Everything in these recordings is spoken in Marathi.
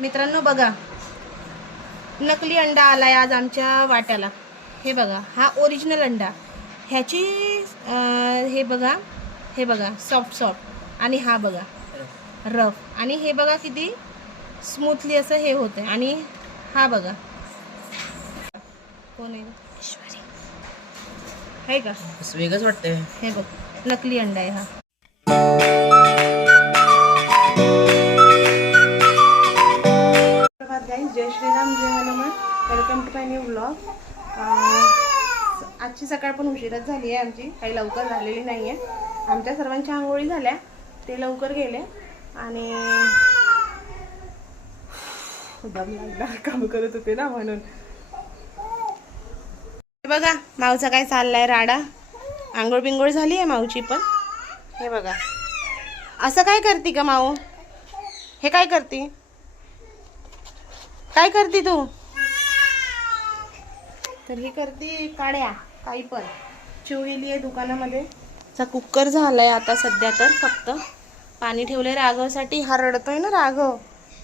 मित्रांनो बघा, नकली अंडा आलाय आज आमच्या वाट्याला. हे बघा, हा ओरिजिनल अंडा. ह्याची हे बघा सॉफ्ट सॉफ्ट, आणि हा बघा रफ, आणि हे बघा किती स्मूथली असं हे होतं. आणि हा बघा, कोण आहे का वेगळंच वाटतंय. हे बघ, नकली अंडा आहे हा. जय श्रीराम, जय Hanuman. Welcome to my new blog. आजची सकाळ पण उशिराच झाली आहे आमची, काही लवकर झालेली नाही आहे. आमच्या सर्वांच्या आंघोळी झाल्या, ते लवकर गेले आणि दम लागला, काम करत होते ना म्हणून. बघा माऊचा काय चाललाय राडा. आंघोळ बिंघोळ झाली आहे माऊची पण. हे बघा, असं काय करते का माऊ? हे काय करते? काय करते तू? तर ही करते काड्या काही पण. चिव गेली आहे दुकानामध्ये. चा कुकर झालाय आता सध्या, तर फक्त पाणी ठेवलंय राघवसाठी. हा रडतोय ना राघव,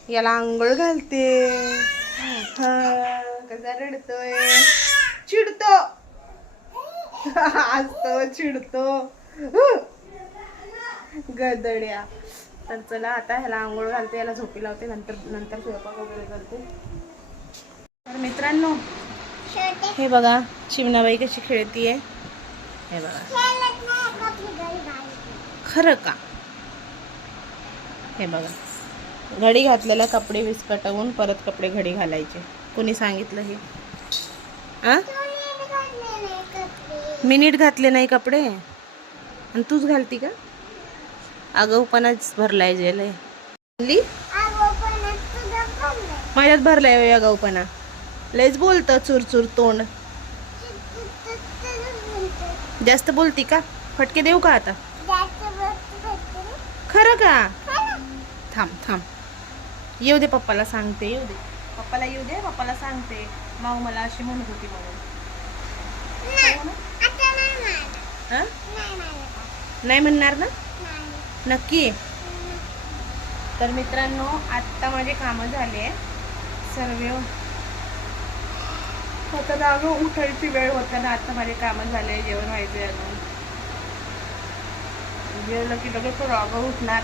याला आंघोळ घालते. हा कसा रडतोय, चिडतो आज तो चिडतो गदड्या. तर चला आता ह्याला आंघोळ घालते, याला झोपी लावते, नंतर स्वयंपाक वगैरे करते. तर मित्रांनो हे बघा चिमणाबाई कशी खेळतीये. हे बघा, खरं का? हे बघा, घडी घातलेला कपडे विस्कटवून परत कपडे घडी घालायचे. कोणी सांगितलं हे? मी नीट घातले नाही कपडे आणि तूच घालती का? आगाऊपणाच भरलाय जेल. माझ्यात भरलाय आगाऊपणा. लयच बोलतं चुरचुर तोंड. जास्त बोलती का? फटके देऊ का आता? खरं का? थांब येऊ दे, पप्पाला सांगते. येऊ दे पप्पाला, येऊ दे पप्पाला सांगते. माऊ मला अशी म्हणत होती म्हणून. नाही म्हणणार ना? नक्की. तर मित्रांनो आत्ता माझे कामं झाले सर्व. आता जागं उठायची वेळ होता ना, आता माझे कामं झाले. जेवण व्हायचे अजून. जेवलं की लगेच राघव उठणार.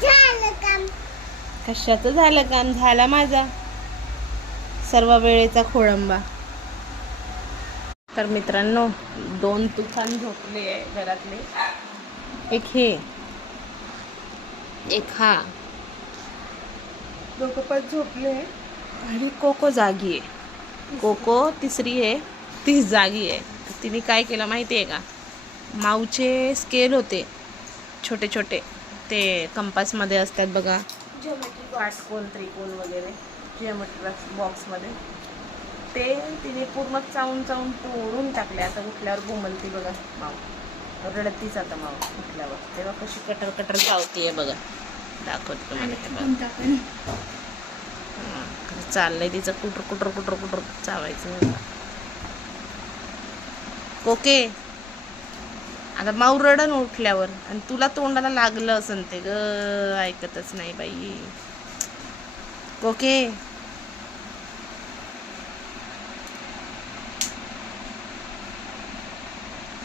झालं काम. कशाचं झालं काम? झाला माझा सर्व वेळेचा खोळंबा. तर मित्रांनो 2 तुफान झोपले आहे घरातले. एक हे, एक हा. दोघं पण झोपले आणि कोको जागी आहे. कोको तिसरी आहे, ती जागी आहे. तिने काय केलं माहिती आहे का? माऊचे स्केल होते छोटे छोटे, ते कंपासमध्ये असतात बघा, जिओमेट्री काटकोन त्रिकोण वगैरे जिओमेट्री बॉक्समध्ये, ते तिने पूर्ण चावून तोडून टाकले. आता उठल्यावर बोंबलती बघा माऊ, रडतीच आता माऊ उठल्यावर. तेव्हा कशी कटर चावतीये बघा, दाखवत तुम्हाला. चाललंय तिचं कुटर चावायचं. ओके, आता माऊ रडन उठल्यावर, आणि तुला तोंडाला लागलं असन ते ग. ऐकतच नाही बाई. ओके,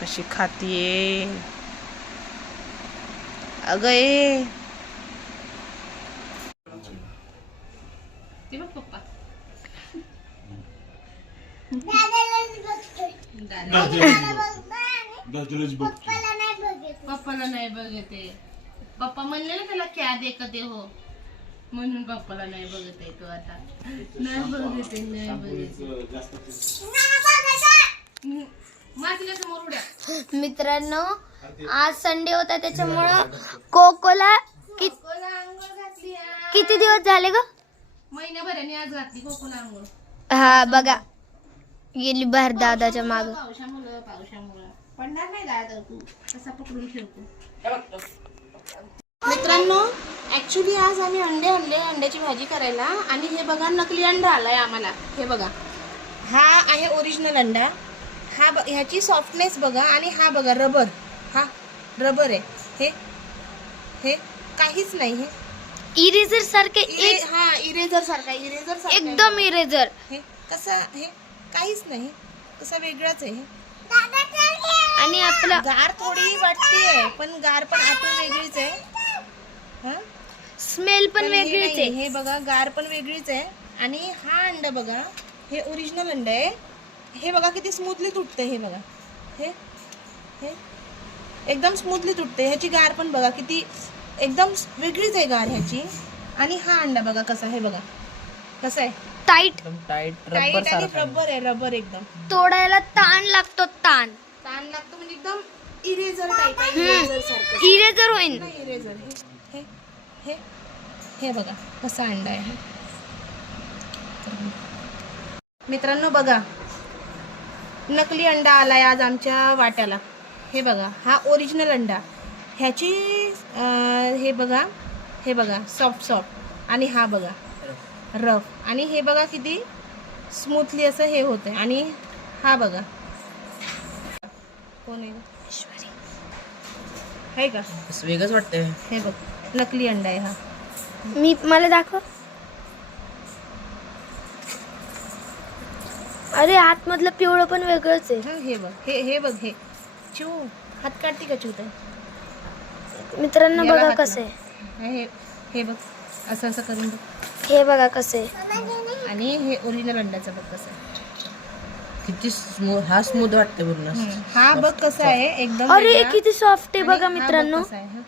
कशी खातीये अगं. ए ते बघ पप्पा, पप्पाला नाही बघते. पप्पा म्हणले ना त्याला क्या देखते हो, म्हणून पप्पाला नाही बघते. तो आता नाही बघते. मित्रांनो आज संडे होता, त्याच्यामुळं कोकोला किती दिवस झाले ग? महिन्याभराने आज घातली कोकोला आंघोळ. हा बघा, गेली बाहेर दादाच्या माग. पावसामुळं पडणार नाही दादा, तू कसा पकडून ठेवतो. मित्रांनो ऍक्च्युली आज आम्ही अंडे आणले, अंड्याची भाजी करायला. आणि हे बघा नकली अंडा आलाय आम्हाला. हे बघा, हा आहे ओरिजिनल अंडा. हा ह्याची सॉफ्टनेस बघा, आणि हा बघा रबर. हा रबर आहे. हे काहीच नाही. हे इरेजर सारखे एक हा इरेझर सारखा एकदम इरेजर. हे कसा हे काहीच नाही कसा वेगळाच आहे हे. आणि आपला गार थोडी वाटतेय पण गार पण आतून वेगळीच आहे. हा स्मेल पण पण हे वेगळीच नाही, आहे. हे बघा गार पण वेगळीच आहे. आणि हा अंडा बघा हे ओरिजिनल अंडा आहे. हे बघा किती स्मूथली तुटतं. हे बघा हे हे एकदम स्मूथली तुटते. ह्याची गार पण बघा किती एकदम वेगळीच आहे गार ह्याची. आणि हा अंडा बघा कसा हे बघा कसा आहे टाईट एकदम टाईट टाईट रबर आणि सारखा रबर आहे. रबर एकदम तोडायला ताण लागतो, ताण. ताण लागतो म्हणजे एकदम इरेझर टाईप आहे. इरेझर सारखं इरेजर होईल. इरेझर हे हे हे हे बघा कसा अंडा आहे. मित्रांनो बघा नकली अंडा आलाय आज आमच्या वाट्याला. हे बघा हा ओरिजिनल अंडा. ह्याची हे बघा सॉफ्ट आणि हा बघा रफ. आणि हे बघा किती स्मूथली असं हे होतंय. आणि हा बघा कोण आहे आहे का असं वेगळंच वाटतंय. हे बघ नकली अंडा आहे हा. मला दाखव. अरे आतमधलं पिवळं पण वेगळंच आहे. हा, हे बघ हे बघ हे चिव हात काढते का चिवता. मित्रांनो याला बघा हात कसं आहे. हे बघ असं असं करून बघ. हे बघा कसं आहे. आणि हे ओरिजिनल अंड्याचं बघ कसं आहे. किती हा स्मूथ वाटते पूर्ण. हा बघ कसा आहे एकदम अरे वेगळा. किती सॉफ्ट आहे आणि बघा हा बघ मित्रांनो. कसा आहे, हा.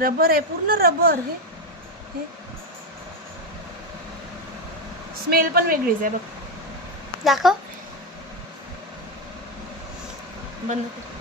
रबर आहे पूर्ण रबर. हे स्मेल पण वेगळीच आहे बघ. दाखव. बंद कर.